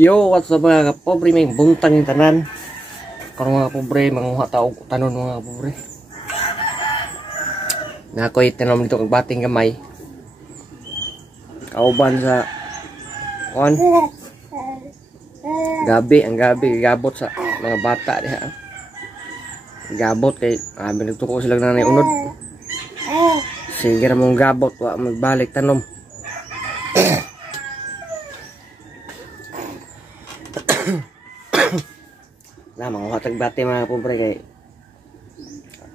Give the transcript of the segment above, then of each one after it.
Yo, what's up mga kapobre, may buntang yung tanan. Karong mga pobre, manguha tao tanon mga pobre. Na ako'y tanom dito kag bating gamay. Kauban sa on. Ang gabi gabot sa mga bata diha. Gabot kay binagtuko sila nanay unod. Sige ra mong gabot wa magbalik tanom. Na mga hatag bati mga pobre kay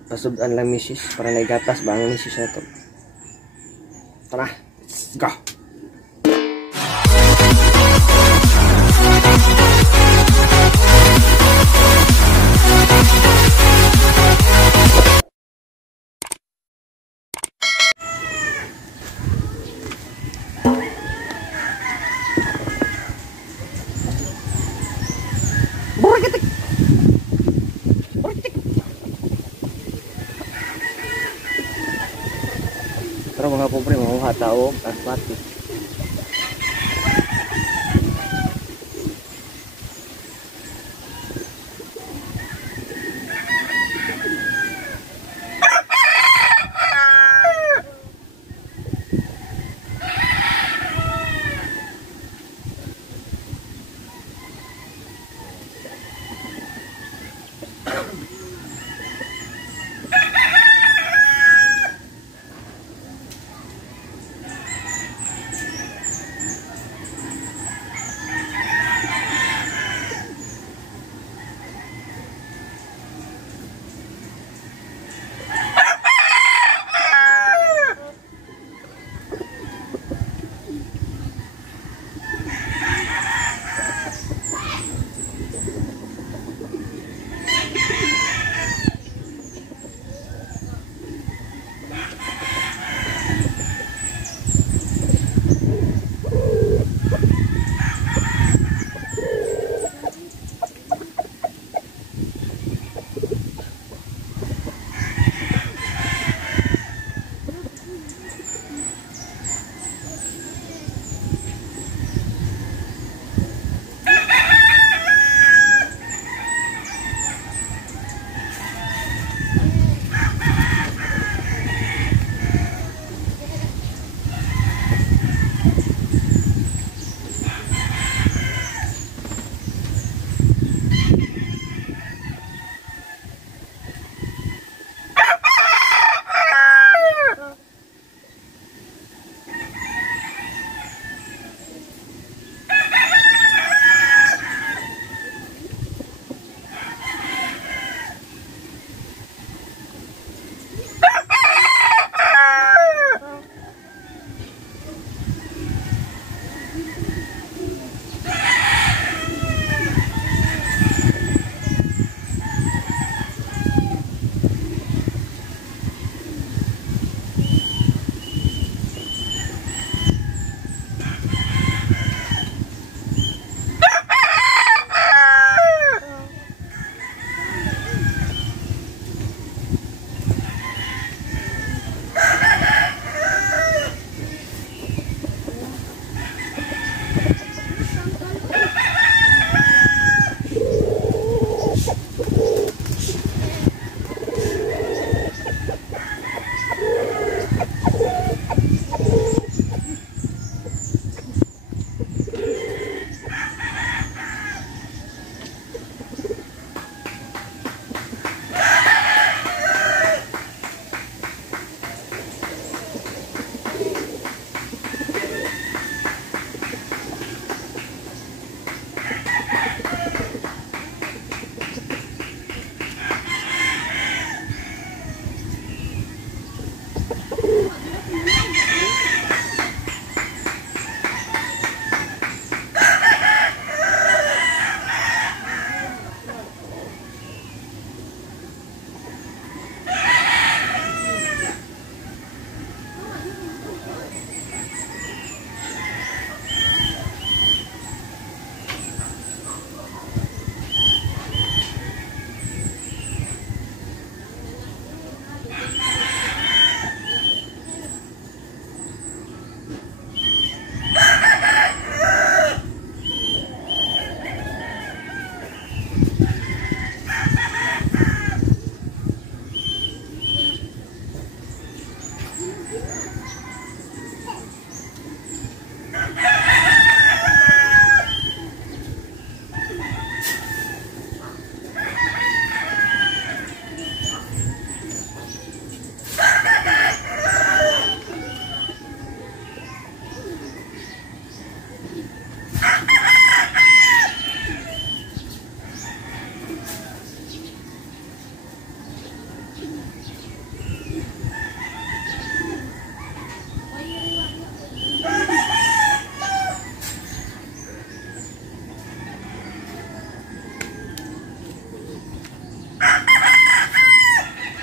pasudan lang misis para naigatas ba ang misis na to. Tara, let's go. Pero mga pobre, mga tao at bati.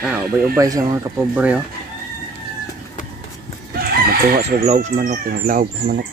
Ubay-ubay siya mga kapobre, oh. Magkuha sa maglawag sa manok, maglawag sa manok.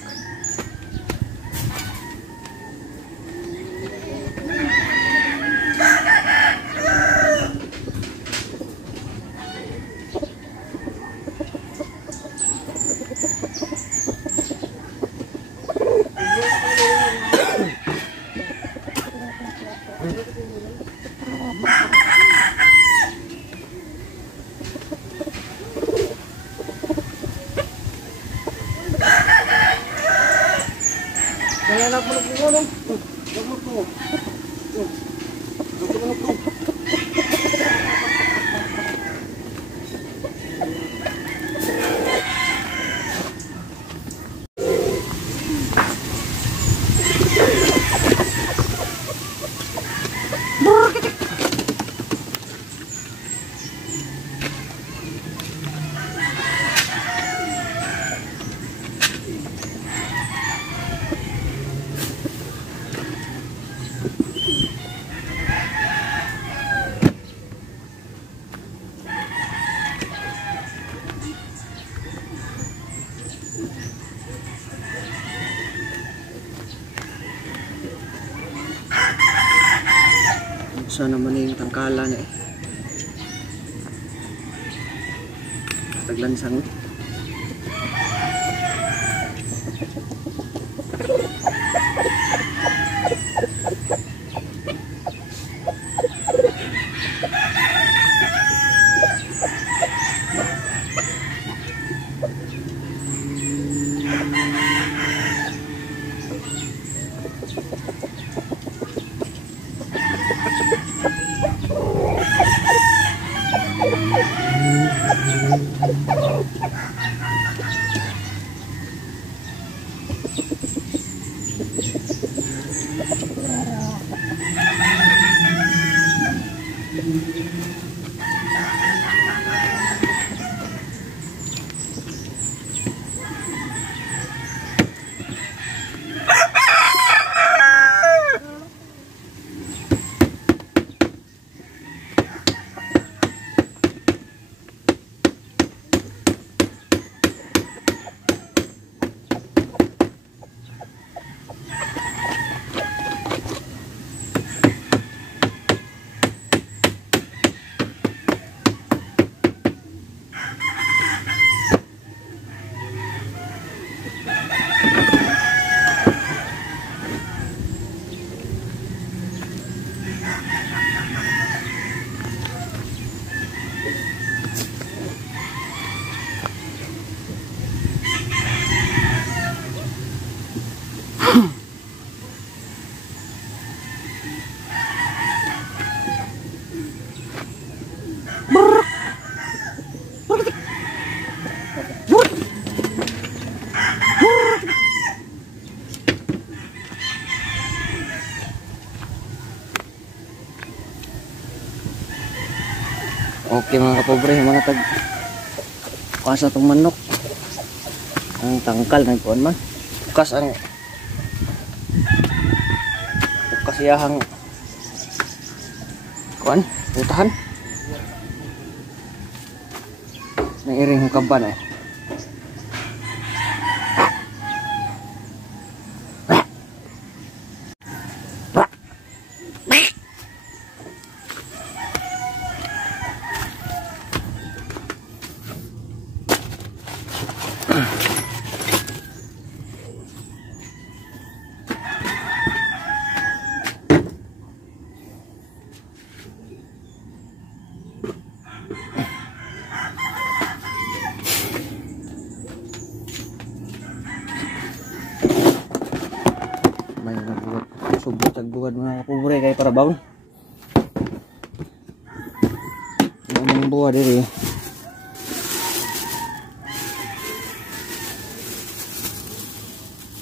Sana naman yung tangkala na eh. Taglansang. Okay mga kapobre, mga tag kasa itong manok ang tangkal na ikuan man bukas ang bukasiyahang kuan putahan ng iring hukaban eh. Subot tagbuad mga kapobre kay para baon. Ang buwa diri.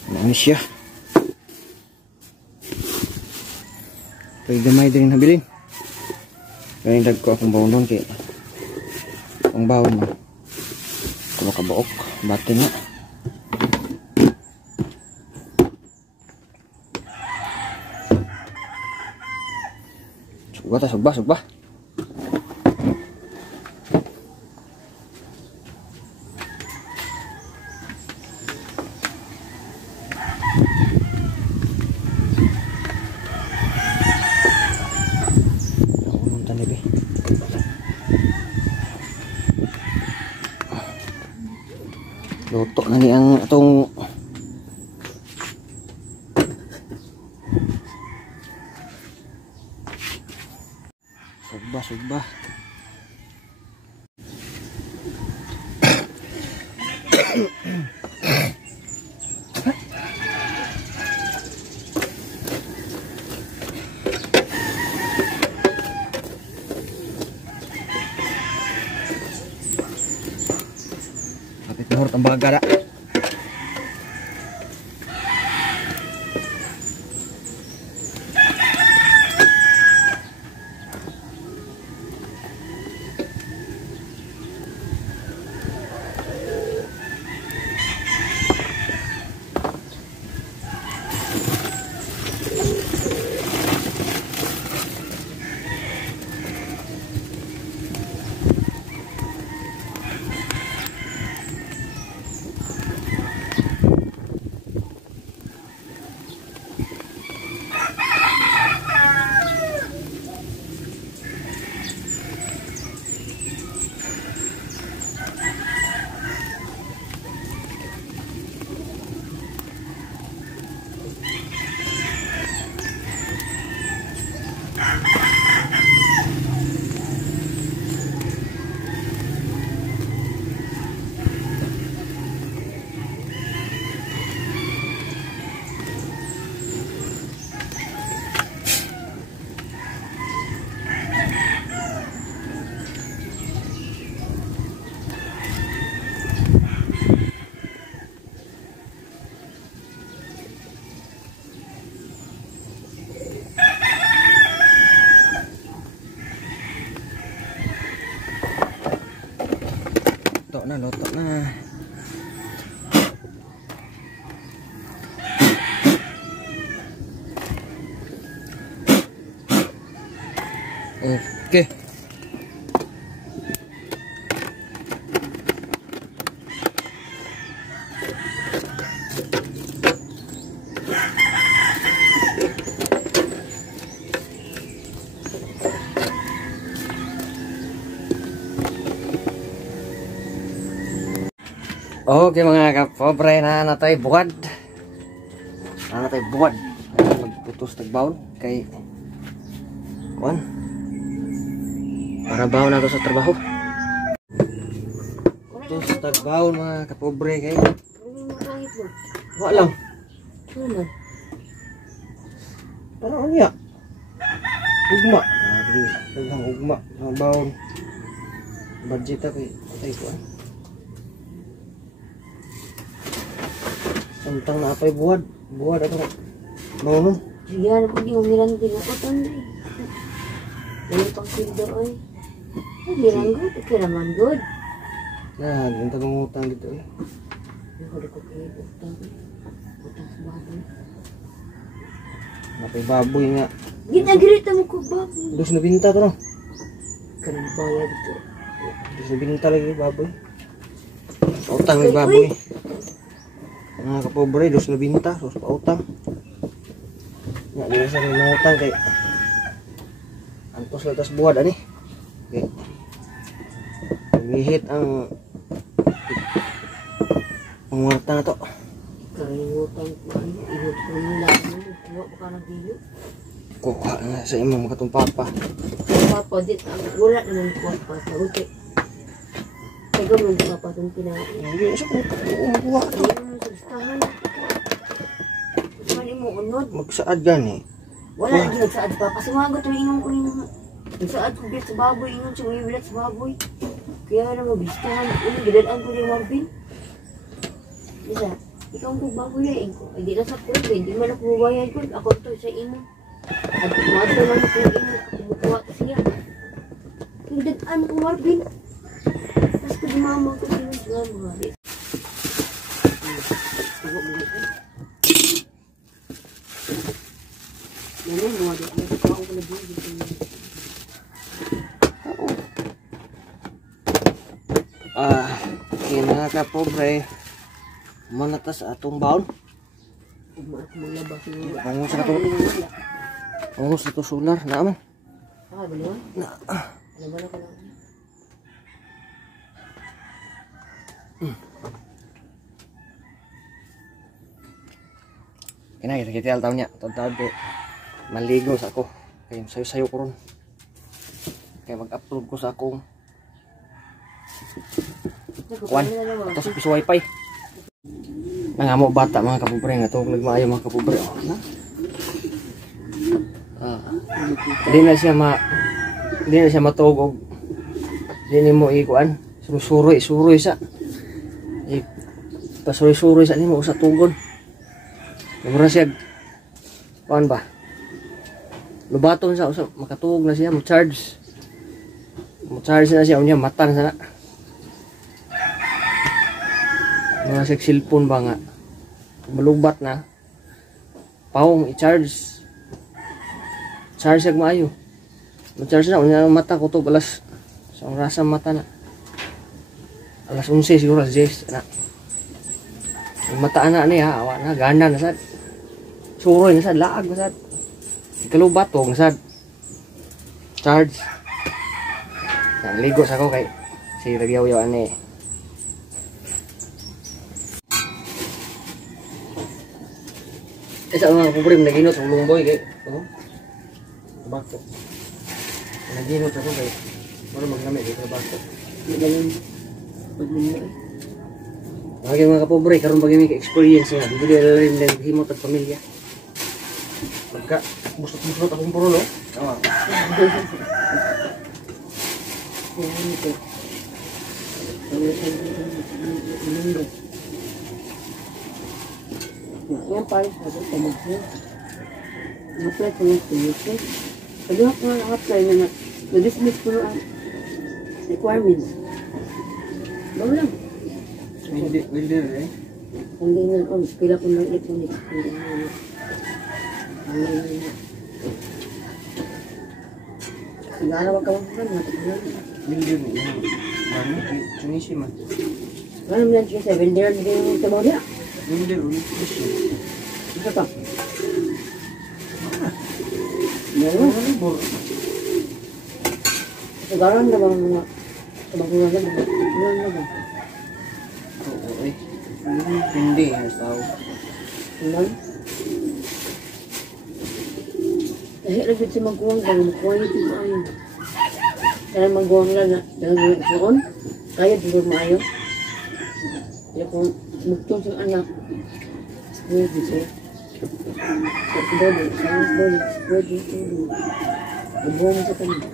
Ano siya? Kay gamay din nabilin. Kaya dagko akong baon doon kay ang baon mo. Kuno ka baok, bati nga. Sugba. Luto na ni ang atong sugba. Kapit mahurot ang bagara. Luto na. Okay. Okay mga kapobre, na natay buwad. Magputos tagbaon kay kuan. Para baon na to sa trabaho. Putos tagbaon mga kapobre kay. Wa lang. Ano niya? Ugma. Daghang ugma ng baon. Budget ta kay tay kuan. Samtang na apay buwad ato nono. Diyan ko di umiran tinukoton ay. Dali pang sildo ay. Ay diranggo kiraman good. Nah, dinta mangutang dito eh. Ako ko kay utang. Utang sa baboy. Napay baboy nga. Ginagirita mo ko baboy. Dos na binta to no. Kanang bayad dito. Dos na binta lagi baboy. Utang ng baboy. Mga kapobre, dos na binta, sos pa utang. Nga, di na sa rin utang kay antos latas buwad ani. Okay. Mihit ang pangwarta na to. Kalimutan ko ano, ihot ko ng laman, kuha pa ka ng diyo. Kuha nga sa imong katong papa. Papa, dit, wala naman kuha pa sa uti. Kaya gawin ko pa itong kinain. Hindi na siya kuha to. Ayun, sa listahan. Mali mo unod. Magsaad gani. Wala na ginagsaad pa. Kasi mga gato ingon ko rin. Nagsaad ko bilat sa baboy, ingon siya may bilat sa baboy. Kaya na mabistahan. Ano, gilalaan ko rin Marvin. Isa, ikaw ang baboy na inko. Hindi na sa kurve, hindi man ako bubayan ko. Ako ito sa imo. At mato lang ako yung imo. Kumukuha ko siya. Hindadaan ko Marvin. Tapos ko di mama ko siya sa mga halit. Tugo mo ito. Yan mga halit. Nagkakaon ko na dito. Okay mga kapobre, manatas atong baon. Bangus na to solar na man. Baliwan? Na. Baliwan ako lang. Kina kita tahu nya tahu maligo sa ako. Kaya sayo-sayo ko ron. Kaya mag-upload ko sa akong kuan. Tapos piso wifi. Nangamo bata mga kapobre nga tuog nagmaayo mga kapobre. Hindi na siya matuog og di mo ikuan. Suruy sa. Pasuroy-suroy sa nimo sa tugon. Mura siya kuan ba? Lubaton sa makatuog na siya, mo-charge na siya, unya matan sana. Mga sa cellphone ba nga, malubat na, pawong i-charge siya maayo. Mo-charge na, unya mata kutog alas, sa rasa mata na. Alas 11 siguro, alas 10 na. Yung mata na niya, awa na, ganda na sad. Suroy na sad, laag na sad. Ikalubat to, nasad. Charge. Ligo sa ako kay si Ragyaw-yaw ani. Sa mga kumprim naginot sa ulungboy kay. Tabako. Naginot ako kay. Para maggamit kay tabako. Magaling pagmumay. Lagi mga kapobre karon pag experience nga. Dili rin lang himot at pamilya. Pagka busot-busot akong puro, no? Tama. Yan pares na ito. Na-apply ko yung tuloy. Pag-iwak ko nga apply na na-dismiss ko ang requirements. Bago lang. Wilder eh? Hindi na ako. Kila ko ng electronics. Sigara wag ka lang matutulog. Wilder mo yan. Ano? Tunisi man. Ano mo yan siya? Venderan din yung sabaw niya. Wilder ulit. Ito pa. Meron? Sigara na ba mga sabaw nga na ba? Ano na ba? Oo eh. Hindi. Tao. Ano? Kasi lagit si magkuwang bago makuha ito maayo. Kaya magkuwang lang na dahil mo isuon, kaya dito maayo. Kaya kung magtong sa anak, spread ito. Body, science body, spread ito. Ibuha mo sa kanya.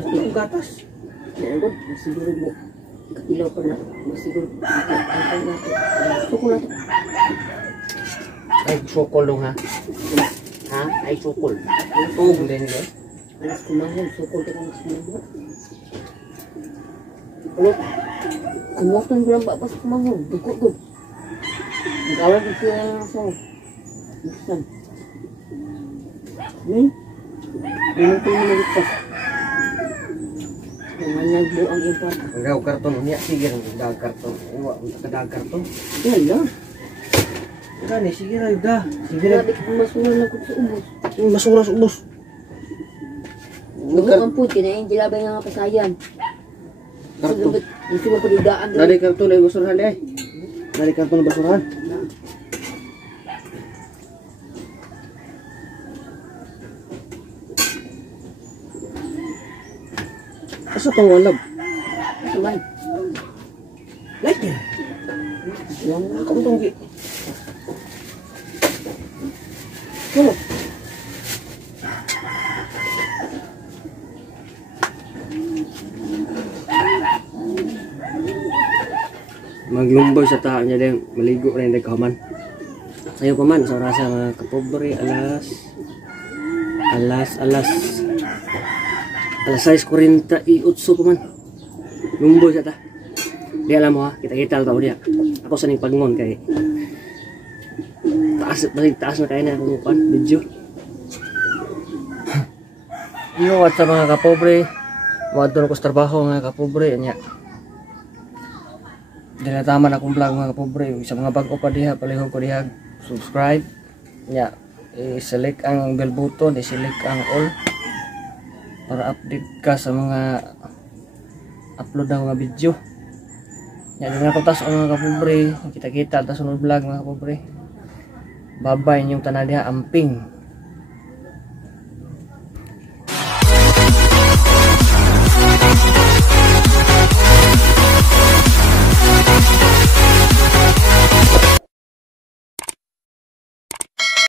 Ang gatas. Kaya ko, siguro mo, kapilaw pa na, siguro, ang natin. Gusto ko na ito. Ay, sukol dong ha. Ha? Ay, sukol. Oo, hindi nila. Alas kumahal, sukol ka kang kumahal. Ulit, kumutan ko lang bapas kumahal, dugo ko. Nag-awal ko siya ng asawa. Buksan. Ganun ko yung maligtas. Naman nagbo ang iba. Ang gaw karton niya, sige rin ang daag karton. Uwa, ang daag karton. Yan lang. Gani, sige rin da. Sige Grabe rin. kung masura na ko sa ubos. Masura sa ubos. Dugo ang puti na yung dilabay nga pasayan. Karton. Gusto mo paligaan doon. Dari karton ay basurahan eh. Dari karton ay basurahan. Asa tong walab? Sabay. Like yan. Yung Kamu tong gi. kulo. Maglumboy sa taha niya din. Maligo rin din kahuman. Sayo pa man. Sa rasa mga kapobre. Alas 6:48 pa man. Lumboy sa ta. Di alam mo ha. Kita-kita tao dia. Ako sa ning pagngon kay taas na kayo na akong upan. Video. Yo, at sa mga kapobre. Wadon ko sa trabaho mga kapobre. Anya. Dinataman akong vlog mga kapobre. Sa mga bago pa diha, palihog ko diha, subscribe. Nya, i-select ang bell button, i-select ang all para update ka sa mga upload ng mga video. Nya, din ako tas mga kapobre. Kita-kita tas sunod vlog mga kapobre. babay yung tanan diha amping.